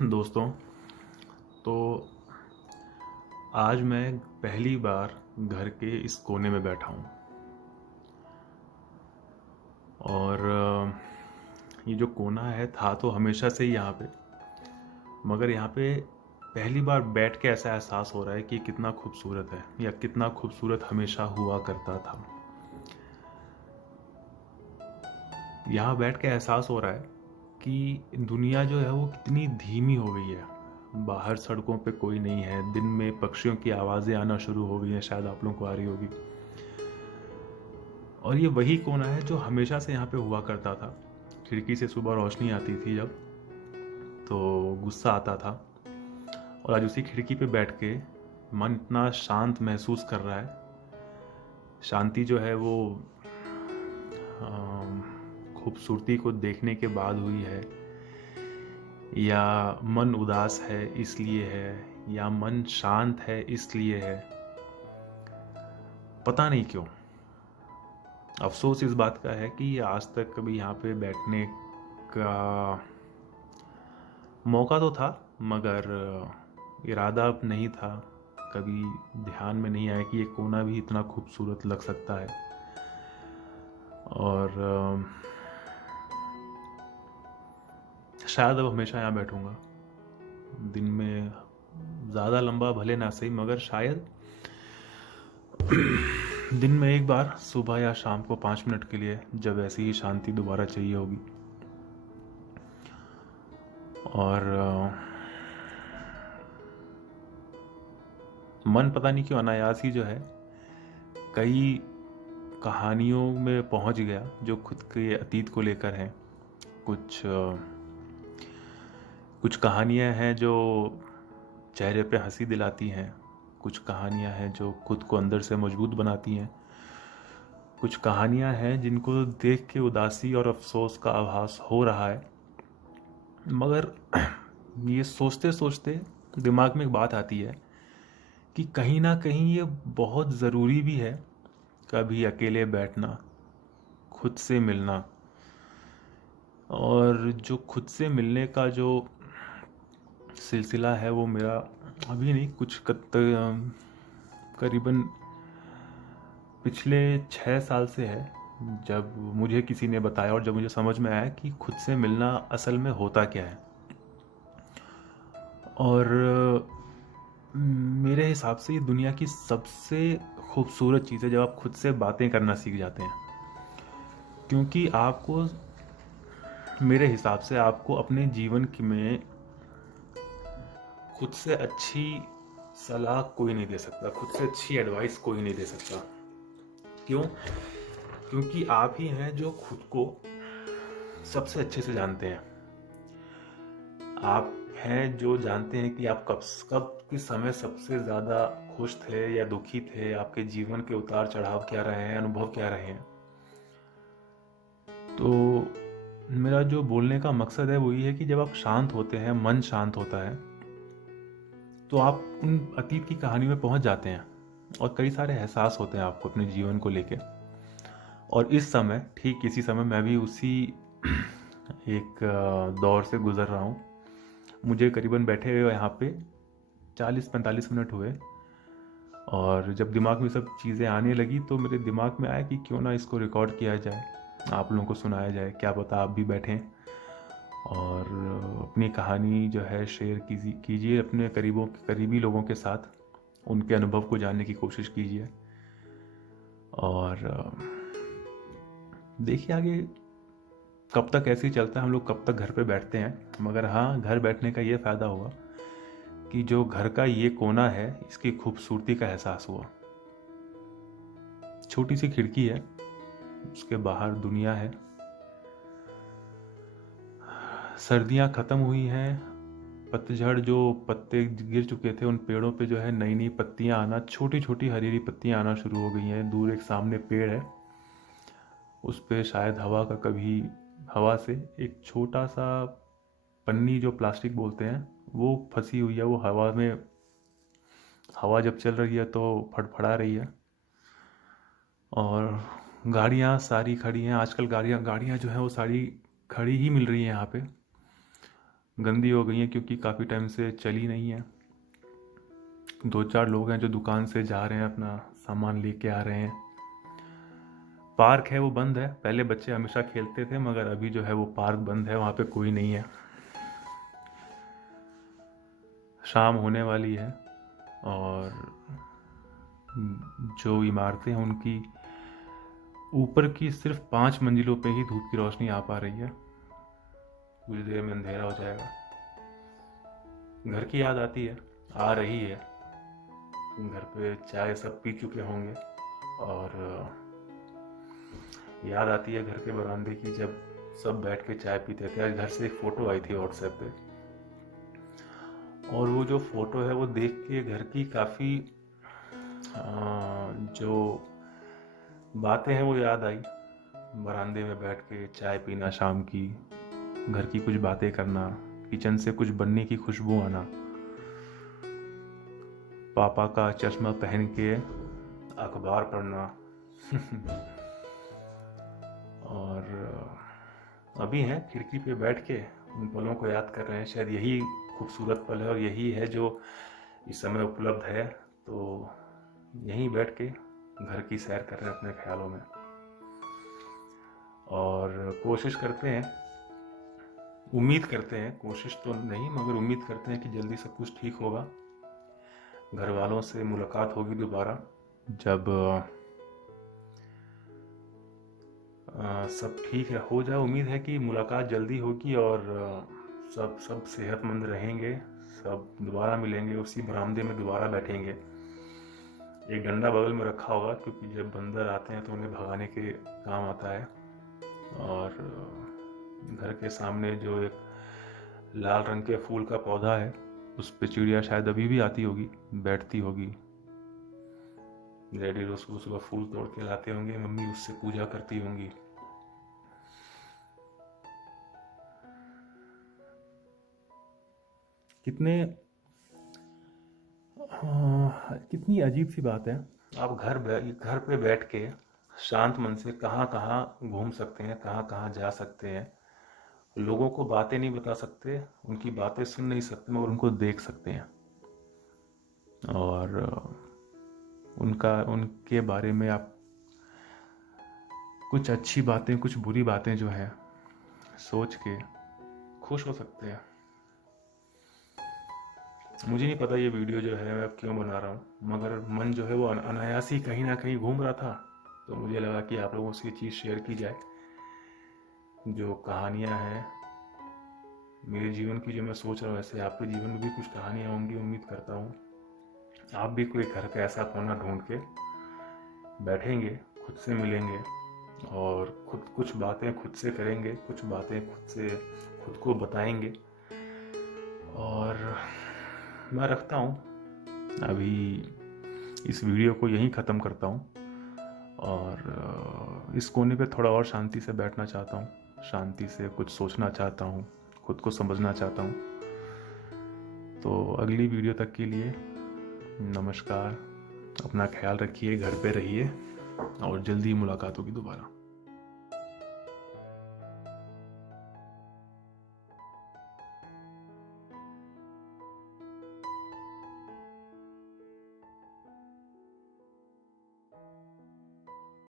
दोस्तों, तो आज मैं पहली बार घर के इस कोने में बैठा हूँ और ये जो कोना है था तो हमेशा से ही यहाँ पे, मगर यहाँ पे पहली बार बैठ के ऐसा एहसास हो रहा है कि कितना खूबसूरत है या कितना खूबसूरत हमेशा हुआ करता था। यहाँ बैठ के एहसास हो रहा है कि दुनिया जो है वो कितनी धीमी हो गई है। बाहर सड़कों पे कोई नहीं है, दिन में पक्षियों की आवाज़ें आना शुरू हो गई हैं, शायद आप लोगों को आ रही होगी। और ये वही कोना है जो हमेशा से यहाँ पे हुआ करता था। खिड़की से सुबह रोशनी आती थी जब, तो गुस्सा आता था। और आज उसी खिड़की पे बैठ के मन इतना शांत महसूस कर रहा है। शांति जो है वो खूबसूरती को देखने के बाद हुई है, या मन उदास है इसलिए है, या मन शांत है इसलिए है, पता नहीं क्यों। अफसोस इस बात का है कि आज तक कभी यहाँ पे बैठने का मौका तो था, मगर इरादा नहीं था। कभी ध्यान में नहीं आया कि ये कोना भी इतना खूबसूरत लग सकता है। और शायद अब हमेशा यहाँ बैठूंगा। दिन में ज़्यादा लंबा भले ना सही, मगर शायद दिन में एक बार सुबह या शाम को 5 मिनट के लिए, जब ऐसी ही शांति दोबारा चाहिए होगी। और मन पता नहीं क्यों अनायास ही जो है कई कहानियों में पहुंच गया जो खुद के अतीत को लेकर हैं। कुछ कहानियां हैं जो चेहरे पे हंसी दिलाती हैं, कुछ कहानियां हैं जो खुद को अंदर से मजबूत बनाती हैं, कुछ कहानियां हैं जिनको देख के उदासी और अफसोस का आभास हो रहा है। मगर ये सोचते सोचते दिमाग में एक बात आती है कि कहीं ना कहीं ये बहुत ज़रूरी भी है, कभी अकेले बैठना, खुद से मिलना। और जो खुद से मिलने का जो सिलसिला है वो मेरा अभी नहीं, करीबन पिछले 6 साल से है। जब मुझे किसी ने बताया और जब मुझे समझ में आया कि खुद से मिलना असल में होता क्या है। और मेरे हिसाब से ये दुनिया की सबसे खूबसूरत चीज़ है जब आप खुद से बातें करना सीख जाते हैं। क्योंकि आपको, मेरे हिसाब से आपको अपने जीवन में खुद से अच्छी सलाह कोई नहीं दे सकता, खुद से अच्छी एडवाइस कोई नहीं दे सकता। क्यों? क्योंकि आप ही हैं जो खुद को सबसे अच्छे से जानते हैं। आप हैं जो जानते हैं कि आप कब कब किस समय सबसे ज़्यादा खुश थे या दुखी थे, आपके जीवन के उतार चढ़ाव क्या रहे हैं, अनुभव क्या रहे हैं। तो मेरा जो बोलने का मकसद है वो ये है कि जब आप शांत होते हैं, मन शांत होता है, तो आप उन अतीत की कहानी में पहुंच जाते हैं और कई सारे एहसास होते हैं आपको अपने जीवन को लेके। और इस समय, ठीक इसी समय मैं भी उसी एक दौर से गुजर रहा हूँ। मुझे करीबन बैठे हुए यहाँ पे 40-45 मिनट हुए, और जब दिमाग में सब चीज़ें आने लगी तो मेरे दिमाग में आया कि क्यों ना इसको रिकॉर्ड किया जाए, आप लोगों को सुनाया जाए। क्या पता आप भी बैठें और अपनी कहानी जो है शेयर कीजिए अपने करीबी लोगों के साथ, उनके अनुभव को जानने की कोशिश कीजिए। और देखिए आगे कब तक ऐसे ही चलता है, हम लोग कब तक घर पे बैठते हैं। मगर हाँ, घर बैठने का ये फ़ायदा हुआ कि जो घर का ये कोना है इसकी खूबसूरती का एहसास हुआ। छोटी सी खिड़की है, उसके बाहर दुनिया है। सर्दियाँ ख़त्म हुई हैं, पतझड़, जो पत्ते गिर चुके थे उन पेड़ों पे जो है नई नई पत्तियाँ आना, छोटी छोटी हरी हरी पत्तियाँ आना शुरू हो गई हैं। दूर एक सामने पेड़ है, उस पे शायद हवा से एक छोटा सा पन्नी, जो प्लास्टिक बोलते हैं, वो फंसी हुई है। वो हवा में, हवा जब चल रही है तो फड़फड़ा रही है। और गाड़ियाँ सारी खड़ी हैं। आजकल गाड़ियाँ जो हैं वो सारी खड़ी ही मिल रही हैं यहाँ पे। गंदी हो गई हैं क्योंकि काफ़ी टाइम से चली नहीं है। 2-4 लोग हैं जो दुकान से जा रहे हैं, अपना सामान लेके आ रहे हैं। पार्क है वो बंद है, पहले बच्चे हमेशा खेलते थे, मगर अभी जो है वो पार्क बंद है, वहाँ पे कोई नहीं है। शाम होने वाली है और जो इमारतें हैं उनकी ऊपर की सिर्फ 5 मंजिलों पे ही धूप की रोशनी आ पा रही है। कुछ देर में अंधेरा हो जाएगा। घर की याद आती है, आ रही है। घर पे चाय सब पी चुके होंगे और याद आती है घर के बरामदे की, जब सब बैठ के चाय पीते थे। आज घर से एक फ़ोटो आई थी व्हाट्सएप पे, और वो जो फ़ोटो है वो देख के घर की काफ़ी जो बातें हैं वो याद आई। बरामदे में बैठ के चाय पीना शाम की, घर की कुछ बातें करना, किचन से कुछ बनने की खुशबू आना, पापा का चश्मा पहन के अखबार पढ़ना और अभी हैं खिड़की पे बैठ के उन पलों को याद कर रहे हैं। शायद यही खूबसूरत पल है और यही है जो इस समय उपलब्ध है। तो यहीं बैठ के घर की सैर कर रहे हैं अपने ख्यालों में, और कोशिश करते हैं, उम्मीद करते हैं, कोशिश तो नहीं मगर उम्मीद करते हैं कि जल्दी सब कुछ ठीक होगा। घर वालों से मुलाकात होगी दोबारा, जब सब ठीक है हो जाए। उम्मीद है कि मुलाकात जल्दी होगी और सब सेहतमंद रहेंगे, सब दोबारा मिलेंगे, उसी बरामदे में दोबारा बैठेंगे। एक डंडा बगल में रखा होगा क्योंकि जब बंदर आते हैं तो उन्हें भगाने के काम आता है। और घर के सामने जो एक लाल रंग के फूल का पौधा है, उस पे चिड़िया शायद अभी भी आती होगी, बैठती होगी। डैडी रोज सुबह सुबह फूल तोड़ के लाते होंगे, मम्मी उससे पूजा करती होंगी। कितनी अजीब सी बात है। आप घर पे बैठ के शांत मन से कहाँ कहाँ घूम सकते हैं, कहाँ कहाँ जा सकते हैं। लोगों को बातें नहीं बता सकते, उनकी बातें सुन नहीं सकते, मगर उनको देख सकते हैं और उनके बारे में आप कुछ अच्छी बातें, कुछ बुरी बातें जो है सोच के खुश हो सकते हैं। मुझे नहीं पता ये वीडियो जो है मैं क्यों बना रहा हूँ, मगर मन जो है वो अनायास ही कहीं ना कहीं घूम रहा था, तो मुझे लगा कि आप लोगों से ये चीज़ शेयर की जाए। जो कहानियाँ हैं मेरे जीवन की, जो मैं सोच रहा हूँ, ऐसे आपके जीवन में भी कुछ कहानियाँ होंगी, उम्मीद करता हूँ। आप भी कोई घर का ऐसा कोना ढूंढ के बैठेंगे, खुद से मिलेंगे और कुछ बातें खुद से करेंगे, कुछ बातें खुद को बताएंगे। और मैं रखता हूँ अभी, इस वीडियो को यहीं ख़त्म करता हूँ और इस कोने पे थोड़ा और शांति से बैठना चाहता हूँ, शांति से कुछ सोचना चाहता हूँ, खुद को समझना चाहता हूँ। तो अगली वीडियो तक के लिए नमस्कार, अपना ख्याल रखिए, घर पे रहिए और जल्दी मुलाकात होगी दोबारा।